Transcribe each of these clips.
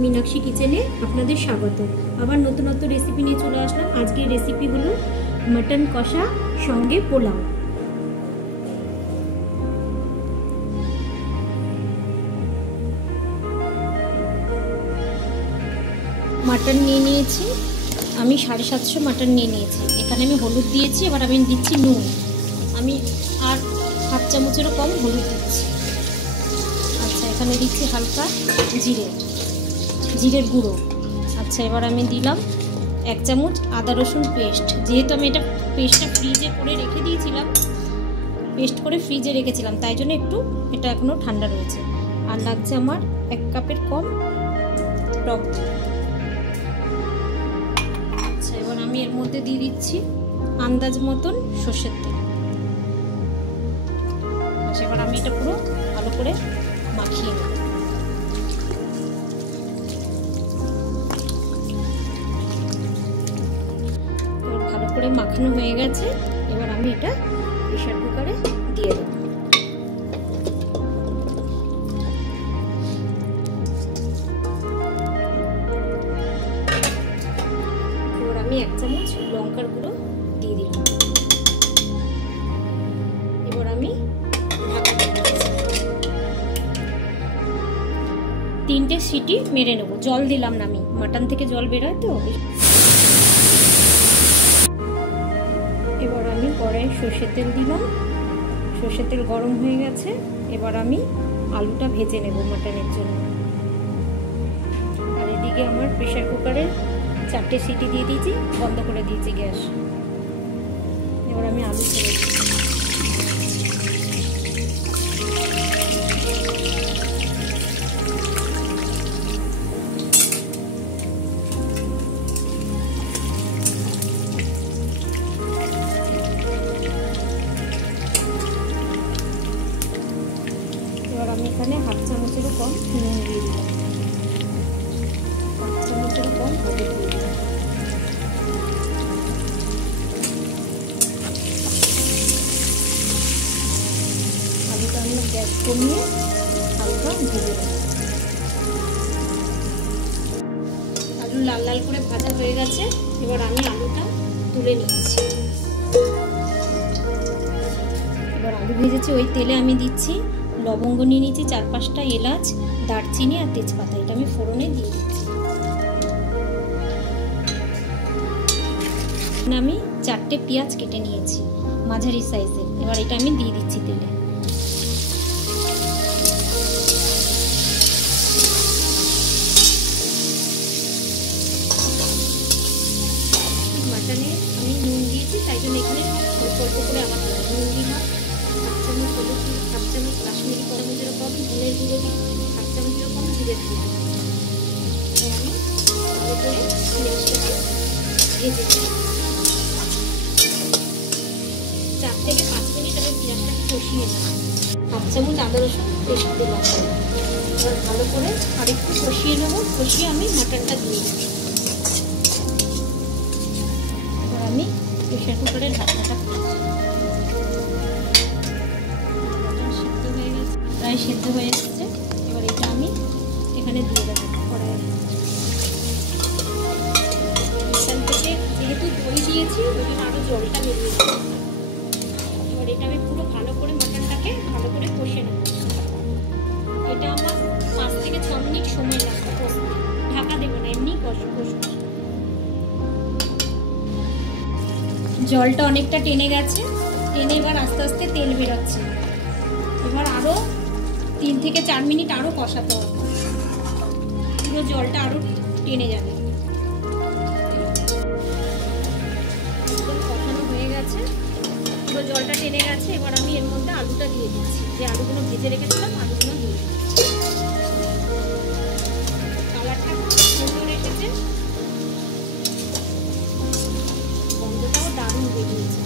मीनाक्षी किचेने आपनादेर स्वागत। आबार नतून नतून रेसिपि निये चले आसलाम। आजकेर रेसिपि हलो मटन कषा संगे पोलाव। मटन निये नियेछि आमी 750 मटन निये नियेछि। एखाने आमी हलुद दियेछि, एबार आमी दिচ্ছি নুন। आमी आर हाफ चामचेरो कम हलुद दिচ্ছি। अच्छा एखाने दिচ্ছি हालका জিরের গুঁড়ো। আচ্ছা এবার আমি দিলাম 1 চামচ আদা রসুন পেস্ট। যেহেতু আমি এটা পেস্টটা ফ্রিজে করে রেখে দিয়েছিলাম, পেস্ট করে ফ্রিজে রেখেছিলাম, তাই জন্য একটু এটা এখনো ঠান্ডা রয়েছে। আর লাগছে আমার 1 কাপের কম টক দই। আচ্ছা এবার আমি এর মধ্যে দিয়ে দিচ্ছি আন্দাজ মতন সরষের তেল। আচ্ছা এবার আমি এটা পুরো ভালো করে মাখিয়ে নেব। করে মাখানো হয়ে গেছে। এবার আমি এটা প্রেসার কুকারে দিয়ে দেব। এবার আমি 1 চামচ লঙ্কার গুঁড়ো দিয়ে দিলাম। এবার আমি ঢাকা দিয়ে দিচ্ছি। 3টে সিটি মেরে নেব। জল দিলাম না, আমি মাটন থেকে জল বেরোয় তো। এবার আমি কড়াইয়ে সরষের তেল দিলাম। সরষের তেল গরম হয়ে গেছে। এবার আমি আলুটা ভেজে নেব মাটনের জন্য। আর এদিকে আমার প্রেসার কুকারে 4টে সিটি দিয়ে দিয়েছি, বন্ধ করে দিয়েছি গ্যাস। এবার আমি আলু ছেড়ে দিচ্ছি। এবার আমি এখানে হাফ চামচেরও কম নুন দিয়ে দিলাম, হাফ চামচেরও কম হলুদ দিয়ে দিলাম। আলুটা আমি গ্যাস কমিয়ে হালকা ভেজে দেব। আলু লাল লাল করে ভাজা হয়ে গেছে। এবার আমি আলুটা তুলে নিচ্ছি। এবার আলু ভেজেছি ওই তেলে আমি দিচ্ছি লবঙ্গ নিয়ে নিয়েছি 4-5টা এলাচ, দারচিনি আর তেজপাতা। এটা আমি ফোড়নে দিয়ে দিচ্ছি। আমি 4টে পেঁয়াজ কেটে নিয়েছি মাঝারি সাইজের। এবার এটা আমি দিয়ে দিচ্ছি তেলে। মাটনে আমি নুন দিয়েছি, তাই জন্য এখানে অল্প অল্প করে আবার নুন দিলাম। 1 চামচ হলুদ, 1 চামচ কাশ্মীরি চামচের কম ধনের গুঁড়ো দিই, 1 চামচের কম জিরের গুঁড়ো। আমি ভালো করে পেঁয়াজটাকে ভেজে দিই। 4 থেকে 5 মিনিট আমি পেঁয়াজটাকে কষিয়ে নিই। 1 চামচ আদা রসুন পেস্ট দিলাম। এবার ভালো করে আরেকটু কষিয়ে নেব। কষিয়ে আমি মাটনটা দিয়ে দিই। এবার আমি প্রেসার কুকারের ঢাকনাটা প্রায় সিদ্ধ হয়ে এসেছে। এবার এটা আমি এখানে দিয়ে দেবো কড়াইয়ে। এখান থেকে যেহেতু দই দিয়েছি ওই জন্য আরও জলটা বেরিয়ে যাবে। এবার এটা আমি পুরো ভালো করে মাটনটাকে ভালো করে কষে নেব। এটা আমার 5 থেকে 6 মিনিট সময় লাগবে কষতে। ঢাকা দেবো না, এমনি কষবো। জলটা অনেকটা টেনে গেছে। টেনে এবার আস্তে আস্তে তেল বেরোচ্ছে। এবার আরও 3 থেকে 4 মিনিট আরও কষাতে হবে। পুরো জলটা আরও টেনে যাবে। একদম কষানো হয়ে গেছে, পুরো জলটা টেনে গেছে। এবার আমি এর মধ্যে আলুটা দিয়ে দিচ্ছি। যে আলুগুলো ভেজে রেখেছিলাম আলুগুলো দিয়ে দিচ্ছি। কালারটা সুন্দর এসেছে, গন্ধটাও দারুণ বেরিয়েছে।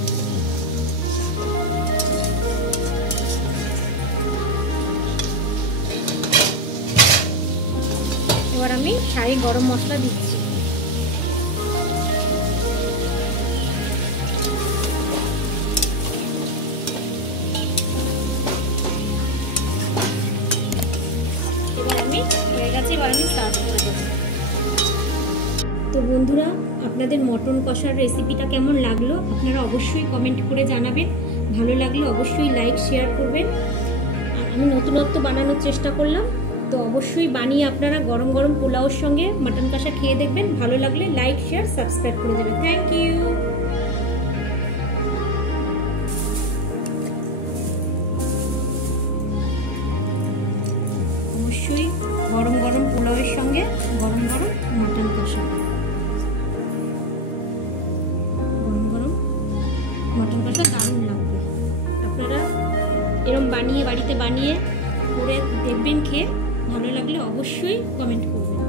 এবার আমি শাহি গরম মশলা দিচ্ছি। এবার আমি হয়ে গেছে, এবার আমি সার্ভ করে দেবো। বন্ধুরা, আপনাদের মটন কষার রেসিপিটা কেমন লাগলো আপনারা অবশ্যই কমেন্ট করে জানাবেন। ভালো লাগলে অবশ্যই লাইক শেয়ার করবেন। আমি নতুনত্ব বানানোর চেষ্টা করলাম, তো অবশ্যই বানিয়ে আপনারা গরম গরম পোলাওর সঙ্গে মটন কষা খেয়ে দেখবেন। ভালো লাগলে লাইক শেয়ার সাবস্ক্রাইব করে দেবেন। Thank you. অবশ্যই গরম গরম পোলাওয়ের সঙ্গে গরম গরম মটন কষা, গরম গরম মটন কষা দারুণ লাগবে। আপনারা এরকম বানিয়ে বাড়িতে বানিয়ে করে দেখবেন, খেয়ে ভালো লাগলে অবশ্যই কমেন্ট করবেন।